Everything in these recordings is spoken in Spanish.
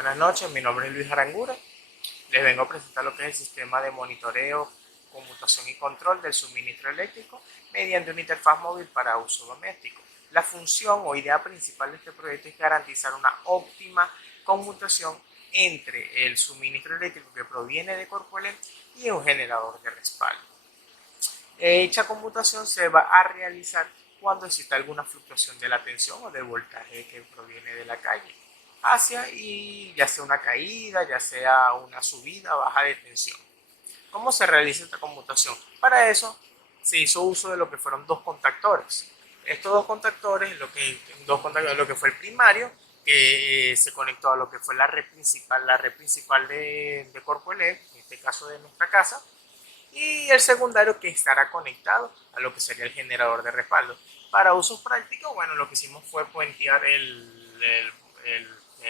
Buenas noches, mi nombre es Luis Arangura. Les vengo a presentar lo que es el sistema de monitoreo, conmutación y control del suministro eléctrico mediante una interfaz móvil para uso doméstico. La función o idea principal de este proyecto es garantizar una óptima conmutación entre el suministro eléctrico que proviene de Corpoelec y un generador de respaldo. Dicha conmutación se va a realizar cuando exista alguna fluctuación de la tensión o del voltaje que proviene de la calle hacia, y ya sea una caída, ya sea una subida, baja de tensión. ¿Cómo se realiza esta conmutación? Para eso se hizo uso de lo que fueron dos contactores. Estos dos contactores, lo que fue el primario, que se conectó a lo que fue la red principal de Corpoelec, en este caso de nuestra casa, y el secundario que estará conectado a lo que sería el generador de respaldo. Para usos prácticos, bueno, lo que hicimos fue puentear el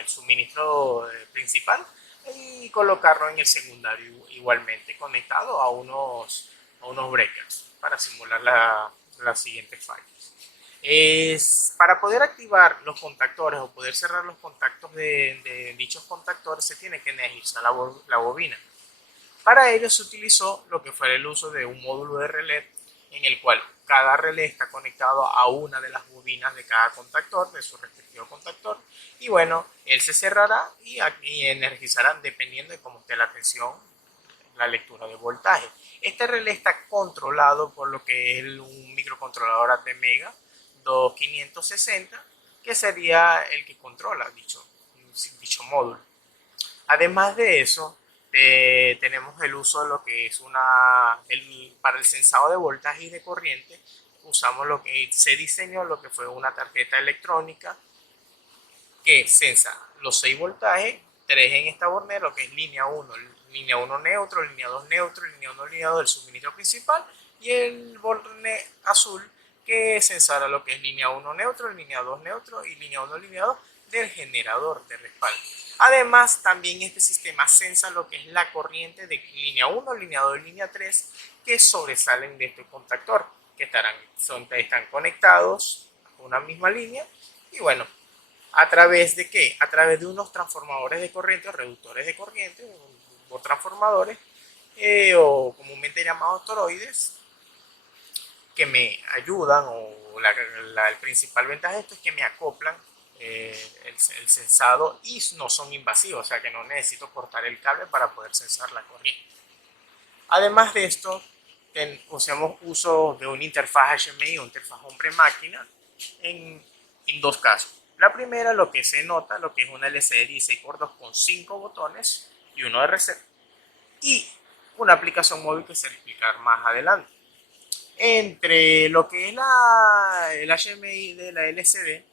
suministro principal y colocarlo en el secundario igualmente conectado a unos breakers para simular las siguientes fallas. Para poder activar los contactores o poder cerrar los contactos de dichos contactores se tiene que energizar la bobina. Para ello se utilizó lo que fue el uso de un módulo de relé en el cual cada relé está conectado a una de las bobinas de cada contactor, de su respectivo contactor, y bueno, él se cerrará y energizará dependiendo de cómo esté la tensión, la lectura de voltaje. Este relé está controlado por lo que es un microcontrolador ATmega 2560, que sería el que controla dicho módulo. Además de eso, tenemos el uso de lo que es para el sensado de voltaje y de corriente, usamos lo que se diseñó lo que fue una tarjeta electrónica que sensa los 6 voltajes, 3 en esta bornera, lo que es línea 1 neutro, línea 2 neutro, línea 1 línea 2 del suministro principal, y el borne azul que sensara lo que es línea 1 neutro, línea 2 neutro y línea 1 línea 2 del generador de respaldo. Además, también este sistema sensa lo que es la corriente de línea 1, línea 2 y línea 3 que sobresalen de este contactor, que están conectados a una misma línea. Y bueno, ¿a través de qué? A través de unos transformadores de corriente o reductores de corriente o transformadores, o comúnmente llamados toroides, que me ayudan, o el principal ventaja de esto es que me acoplan el sensado y no son invasivos, o sea que no necesito cortar el cable para poder sensar la corriente. Además de esto, hacemos uso de una interfaz HMI o interfaz hombre-máquina en dos casos. La primera, lo que se nota, lo que es una LCD 16x2 con 5 botones y uno de reset, y una aplicación móvil que se va a explicar más adelante. Entre lo que es el HMI de la LCD,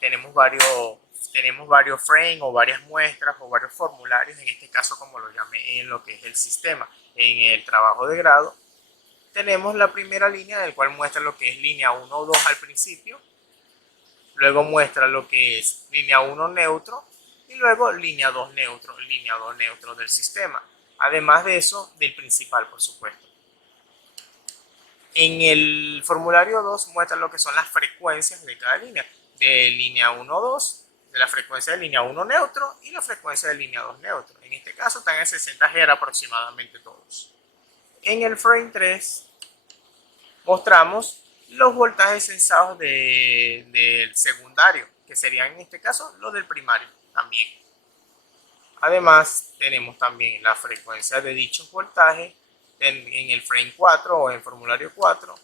tenemos varios frames o varias muestras o varios formularios, en este caso como lo llamé en lo que es el sistema. En el trabajo de grado tenemos la primera línea, del cual muestra lo que es línea 1 o 2 al principio, luego muestra lo que es línea 1 neutro y luego línea 2 neutro del sistema. Además de eso, del principal, por supuesto. En el formulario 2 muestra lo que son las frecuencias de cada línea, de línea 1 a 2, de la frecuencia de línea 1 neutro y la frecuencia de línea 2 neutro. En este caso están en 60 Hz aproximadamente todos. En el frame 3 mostramos los voltajes sensados del secundario, que serían en este caso los del primario también. Además, tenemos también la frecuencia de dichos voltajes en el frame 4 o en el formulario 4.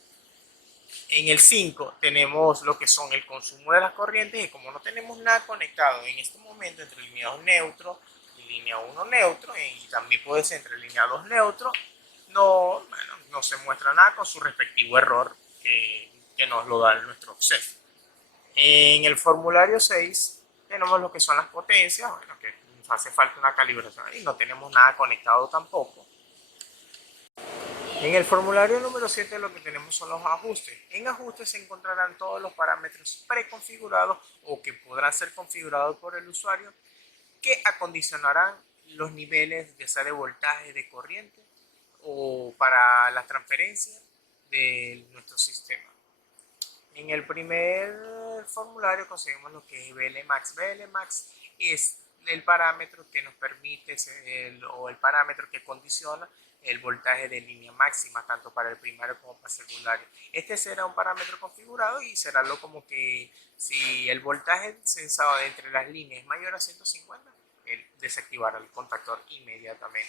En el 5 tenemos lo que son el consumo de las corrientes, y como no tenemos nada conectado en este momento entre línea 2 neutro y línea 1 neutro, y también puede ser entre línea 2 neutro, no se muestra nada con su respectivo error que nos lo da nuestro acceso. En el formulario 6 tenemos lo que son las potencias, bueno, que nos hace falta una calibración y no tenemos nada conectado tampoco. En el formulario número 7 lo que tenemos son los ajustes. En ajustes se encontrarán todos los parámetros preconfigurados o que podrán ser configurados por el usuario, que acondicionarán los niveles ya sea de voltaje, de corriente o para la transferencia de nuestro sistema. En el primer el formulario conseguimos lo que es VLMax. VLMax es el parámetro que nos permite o el parámetro que condiciona el voltaje de línea máxima tanto para el primario como para el secundario. Este será un parámetro configurado y será lo como que si el voltaje censado entre las líneas es mayor a 150, él desactivará el contactor inmediatamente.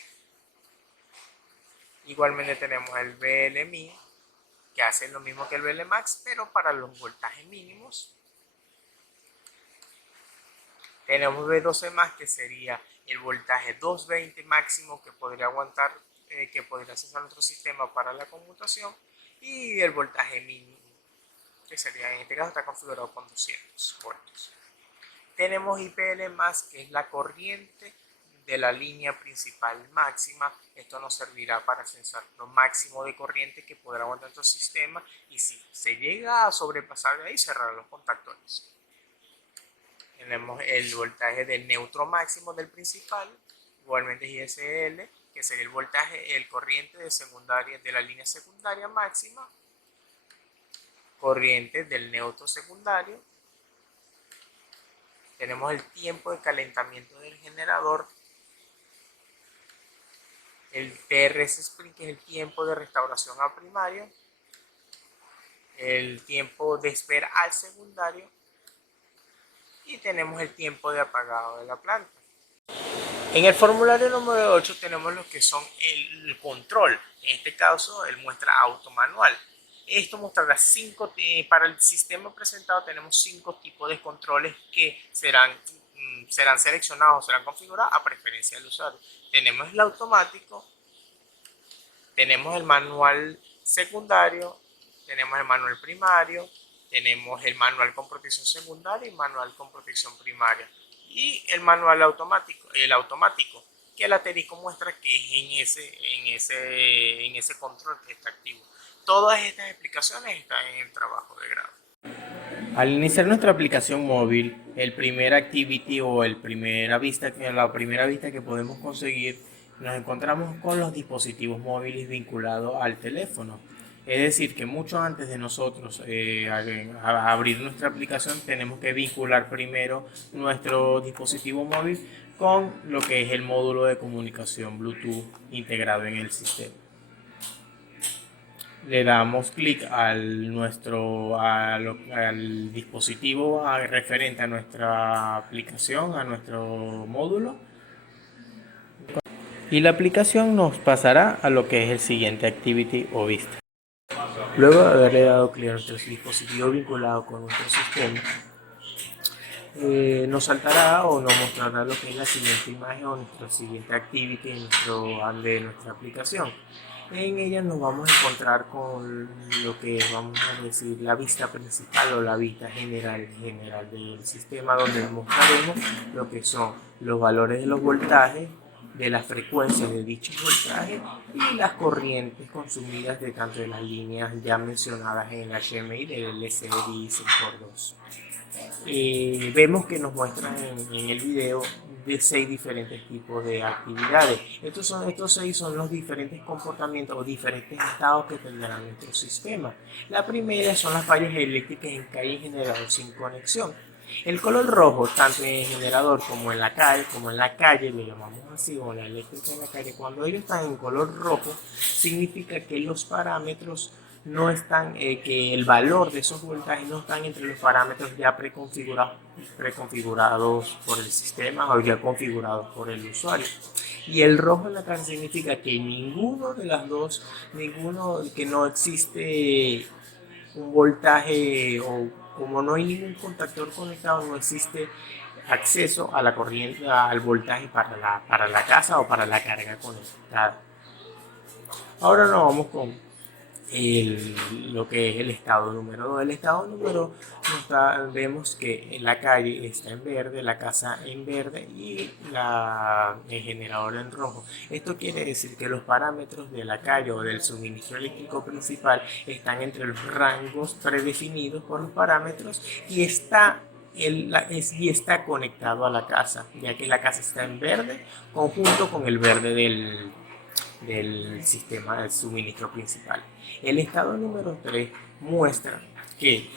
Igualmente tenemos el VLMin, que hace lo mismo que el VLMax, pero para los voltajes mínimos. Tenemos V12 más, que sería el voltaje 220 máximo que podría aguantar, que podría cesar nuestro sistema para la conmutación, y el voltaje mínimo, que sería, en este caso está configurado con 200 voltios. Tenemos IPL más, que es la corriente de la línea principal máxima. Esto nos servirá para censar lo máximo de corriente que podrá aguantar nuestro sistema, y si se llega a sobrepasar de ahí, cerrar los contactores. Tenemos el voltaje del neutro máximo del principal, igualmente ISL, que sería el voltaje, el corriente de secundaria de la línea secundaria máxima, corriente del neutro secundario. Tenemos el tiempo de calentamiento del generador, el TRS sprint, que es el tiempo de restauración al primario, el tiempo de espera al secundario, y tenemos el tiempo de apagado de la planta. En el formulario número 8 tenemos lo que son el control. En este caso, él muestra auto manual. Esto mostrará para el sistema presentado tenemos 5 tipos de controles que serán seleccionados, serán configurados a preferencia del usuario. Tenemos el automático, tenemos el manual secundario, tenemos el manual primario, tenemos el manual con protección secundaria y manual con protección primaria. Y el manual automático, que el asterisco muestra que es en ese control que está activo. Todas estas explicaciones están en el trabajo de grado. Al iniciar nuestra aplicación móvil, el primer activity o la primera vista que podemos conseguir, nos encontramos con los dispositivos móviles vinculados al teléfono. Es decir, que mucho antes de nosotros abrir nuestra aplicación, tenemos que vincular primero nuestro dispositivo móvil con lo que es el módulo de comunicación Bluetooth integrado en el sistema. Le damos clic al dispositivo referente a nuestra aplicación, a nuestro módulo, y la aplicación nos pasará a lo que es el siguiente activity o vista. Luego de haberle dado clic a nuestro dispositivo vinculado con nuestro sistema, nos saltará o nos mostrará lo que es la siguiente imagen o nuestro siguiente activity de nuestra aplicación. En ella nos vamos a encontrar con lo que vamos a decir la vista principal o la vista general del sistema, donde mostraremos lo que son los valores de los voltajes, de las frecuencias de dichos voltajes y las corrientes consumidas de tanto de las líneas ya mencionadas en el HMI del LCD 6x2. Vemos que nos muestran en el video de 6 diferentes tipos de actividades. Estos 6 son los diferentes comportamientos o diferentes estados que tendrá nuestro sistema. La primera son las fallas eléctricas en calle y generador sin conexión. El color rojo, tanto en el generador como en la calle, le llamamos así, o la eléctrica en la calle, cuando ellos están en color rojo, significa que los parámetros no están, que el valor de esos voltajes no están entre los parámetros ya preconfigurados por el sistema o ya configurados por el usuario. Y el rojo en la calle significa que ninguno de las dos, que no existe un voltaje, o como no hay ningún contactor conectado, no existe acceso a la corriente, al voltaje para la casa o para la carga conectada. Ahora nos vamos con lo que es el estado número 2. El estado número 2 vemos que la calle está en verde, la casa en verde y el generador en rojo. Esto quiere decir que los parámetros de la calle o del suministro eléctrico principal están entre los rangos predefinidos por los parámetros y está conectado a la casa, ya que la casa está en verde conjunto con el verde del sistema de suministro principal. El estado número 3 muestra que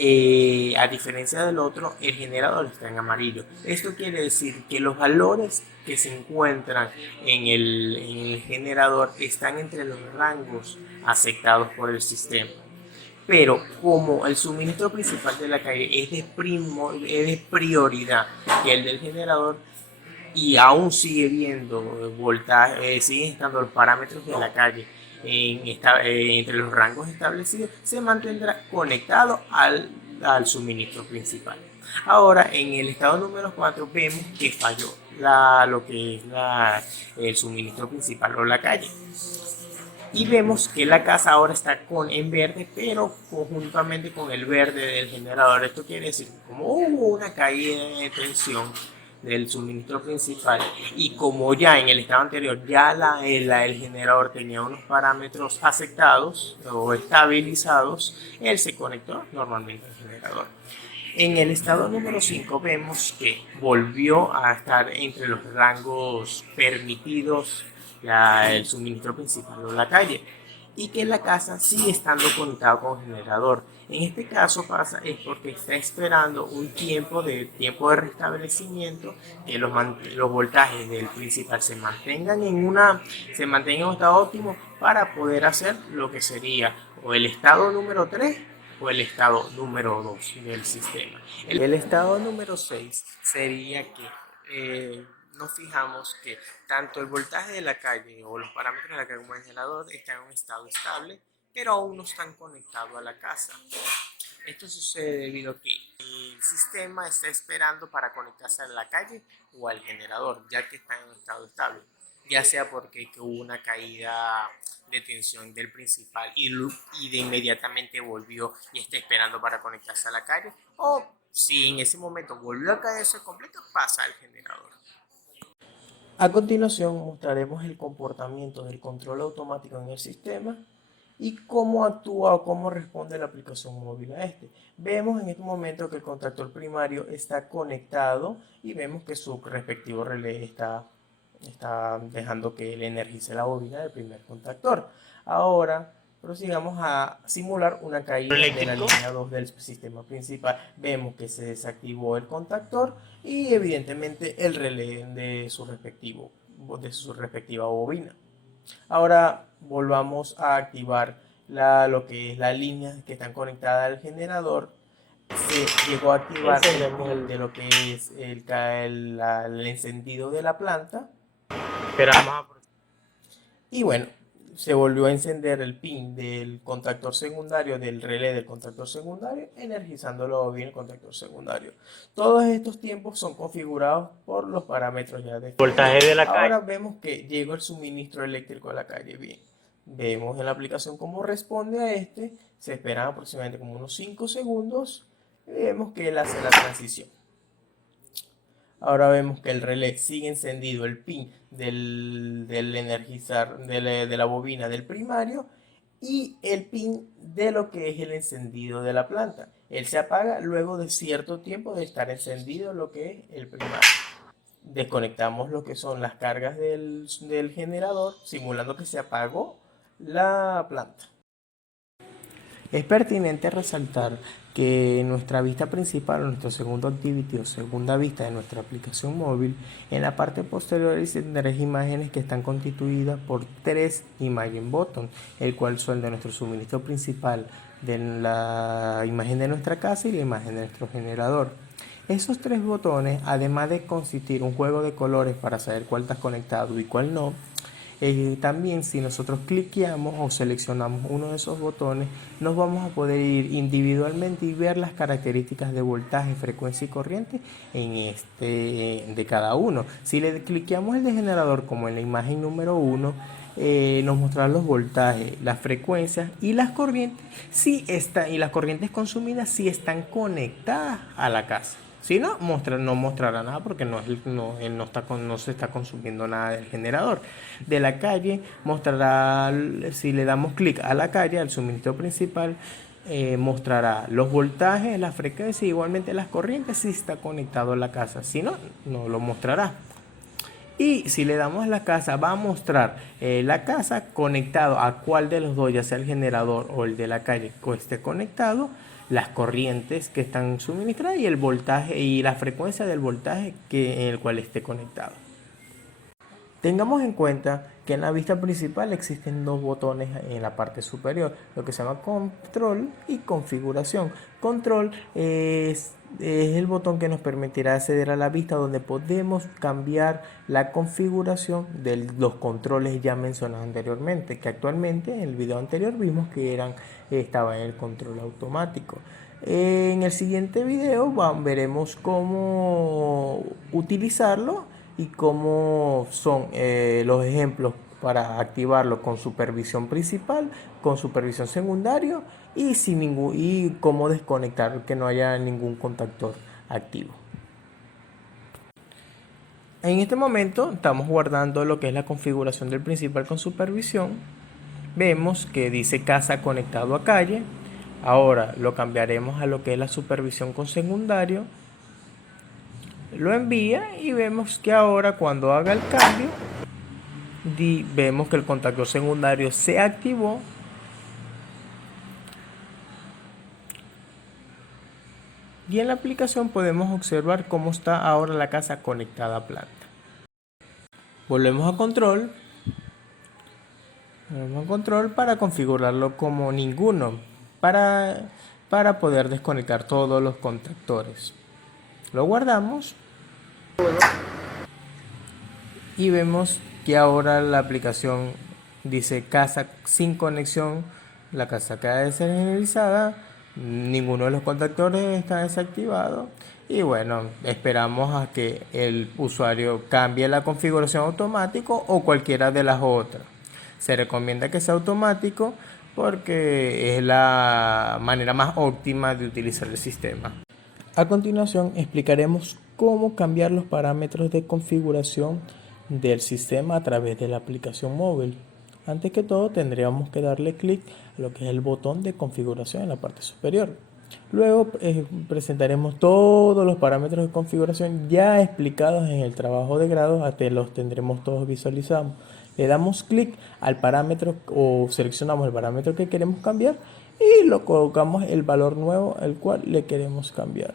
A diferencia del otro, el generador está en amarillo. Esto quiere decir que los valores que se encuentran en el generador están entre los rangos aceptados por el sistema. Pero como el suministro principal de la calle es de prioridad que el del generador, y aún sigue viendo voltaje, siguen estando los parámetros de la calle entre los rangos establecidos, se mantendrá conectado al suministro principal. Ahora, en el estado número 4 vemos que falló lo que es el suministro principal o la calle. Y vemos que la casa ahora está en verde, pero conjuntamente con el verde del generador. Esto quiere decir que como hubo una caída de tensión del suministro principal y como ya en el estado anterior ya el generador tenía unos parámetros aceptados o estabilizados, él se conectó normalmente al generador. En el estado número 5 vemos que volvió a estar entre los rangos permitidos el suministro principal o la calle, y que la casa sigue estando conectada con el generador. En este caso pasa es porque está esperando un tiempo de restablecimiento, que los voltajes del principal se mantengan en un estado óptimo para poder hacer lo que sería o el estado número 3 o el estado número 2 del sistema. El estado número 6 sería que nos fijamos que tanto el voltaje de la calle o los parámetros de la calle como el generador están en un estado estable, pero aún no están conectados a la casa. Esto sucede debido a que el sistema está esperando para conectarse a la calle o al generador, ya que está en un estado estable, ya sea porque hubo una caída de tensión del principal y de inmediatamente volvió y está esperando para conectarse a la calle, o si en ese momento volvió a caerse completo, pasa al generador. A continuación mostraremos el comportamiento del control automático en el sistema y cómo actúa o cómo responde la aplicación móvil a este. Vemos en este momento que el contactor primario está conectado y vemos que su respectivo relé está dejando que él energice la bobina del primer contactor. Ahora prosigamos a simular una caída de la línea 2 del sistema principal. Vemos que se desactivó el contactor y evidentemente el relé de su respectiva bobina. Ahora volvamos a activar lo que es la línea que están conectadas al generador. Se llegó a activar el de lo que es el encendido de la planta. Y bueno, se volvió a encender el pin del contactor secundario, del relé del contactor secundario, energizándolo bien el contactor secundario. Todos estos tiempos son configurados por los parámetros ya de voltaje de la calle. Ahora vemos que llegó el suministro eléctrico a la calle. Bien, vemos en la aplicación cómo responde a este. Se esperan aproximadamente como unos 5 segundos y vemos que él hace la transición. Ahora vemos que el relé sigue encendido, el pin del energizar de la bobina del primario y el pin de lo que es el encendido de la planta. Él se apaga luego de cierto tiempo de estar encendido lo que es el primario. Desconectamos lo que son las cargas del generador, simulando que se apagó la planta. Es pertinente resaltar que nuestra vista principal, nuestro segundo activity o segunda vista de nuestra aplicación móvil, en la parte posterior hay 3 imágenes que están constituidas por 3 Imaging Buttons, el cual son de nuestro suministro principal, de la imagen de nuestra casa y la imagen de nuestro generador. Esos 3 botones, además de consistir un juego de colores para saber cuál está conectado y cuál no, también si nosotros cliqueamos o seleccionamos uno de esos botones, nos vamos a poder ir individualmente y ver las características de voltaje, frecuencia y corriente de cada uno. Si le cliqueamos el de generador como en la imagen número 1, nos mostrará los voltajes, las frecuencias y las corrientes y las corrientes consumidas si están conectadas a la casa. Si no, no mostrará nada porque no se está consumiendo nada del generador. De la calle mostrará, si le damos clic a la calle, al suministro principal, mostrará los voltajes, la frecuencia y igualmente las corrientes si está conectado a la casa. Si no, no lo mostrará. Y si le damos a la casa, va a mostrar la casa conectado a cuál de los dos, ya sea el generador o el de la calle, que esté conectado, las corrientes que están suministradas y el voltaje y la frecuencia del voltaje en el cual esté conectado. Tengamos en cuenta que en la vista principal existen dos botones en la parte superior, lo que se llama control y configuración. Control es el botón que nos permitirá acceder a la vista, donde podemos cambiar la configuración de los controles ya mencionados anteriormente, que actualmente en el video anterior vimos que estaban en el control automático. En el siguiente video veremos cómo utilizarlo y cómo son los ejemplos para activarlo con supervisión principal, con supervisión secundaria y cómo desconectar, que no haya ningún contactor activo. En este momento estamos guardando lo que es la configuración del principal con supervisión. Vemos que dice casa conectado a calle. Ahora lo cambiaremos a lo que es la supervisión con secundario. Lo envía y vemos que ahora cuando haga el cambio, vemos que el contactor secundario se activó. Y en la aplicación podemos observar cómo está ahora la casa conectada a planta. Volvemos a control. Volvemos a control para configurarlo como ninguno. Para poder desconectar todos los contactores. Lo guardamos. Y vemos que ahora la aplicación dice casa sin conexión. La casa acaba de ser generalizada. Ninguno de los contactores está desactivado. Y bueno, esperamos a que el usuario cambie la configuración automático o cualquiera de las otras. Se recomienda que sea automático porque es la manera más óptima de utilizar el sistema. A continuación explicaremos cómo cambiar los parámetros de configuración del sistema a través de la aplicación móvil. Antes que todo tendríamos que darle clic a lo que es el botón de configuración en la parte superior. Luego presentaremos todos los parámetros de configuración ya explicados en el trabajo de grado, hasta los tendremos todos visualizados. Le damos clic al parámetro o seleccionamos el parámetro que queremos cambiar y lo colocamos el valor nuevo al cual le queremos cambiar.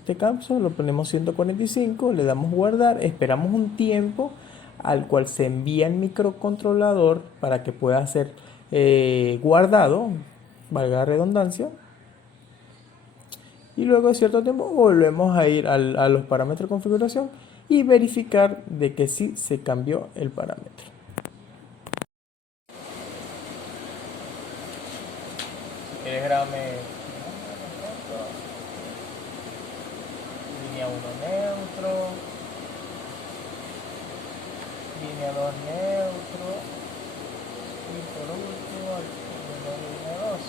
Este caso lo ponemos 145, le damos guardar, esperamos un tiempo al cual se envía el microcontrolador para que pueda ser guardado, valga la redundancia, y luego de cierto tiempo volvemos a ir a los parámetros de configuración y verificar de que sí se cambió el parámetro. Si quieres grame línea 1 neutro, línea 2 neutro y por último línea 2.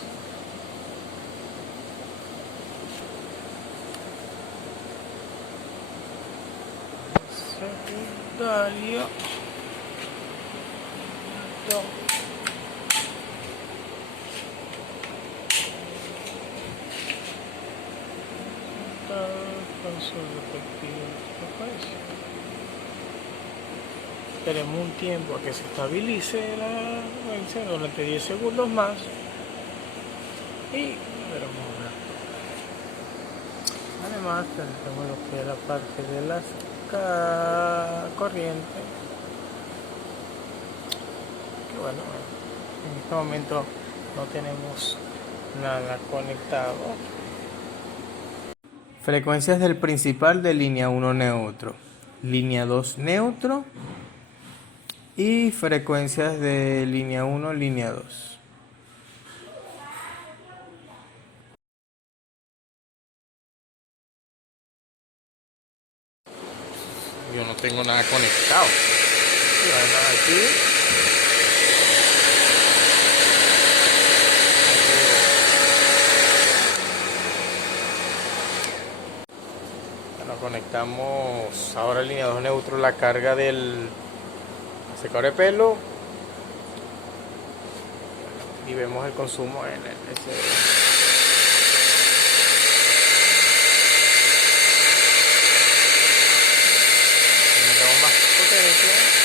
Secundario 2. Esperemos un tiempo a que se estabilice la frecuencia durante 10 segundos más y veremos. Además tendremos lo que es la parte de las corrientes, que bueno, en este momento no tenemos nada conectado. Frecuencias del principal de línea 1 neutro, línea 2 neutro y frecuencias de línea 1, línea 2. Yo no tengo nada conectado. Aquí. Bueno, conectamos ahora en línea 2 neutro la carga del secador de pelo y vemos el consumo en el más potencia.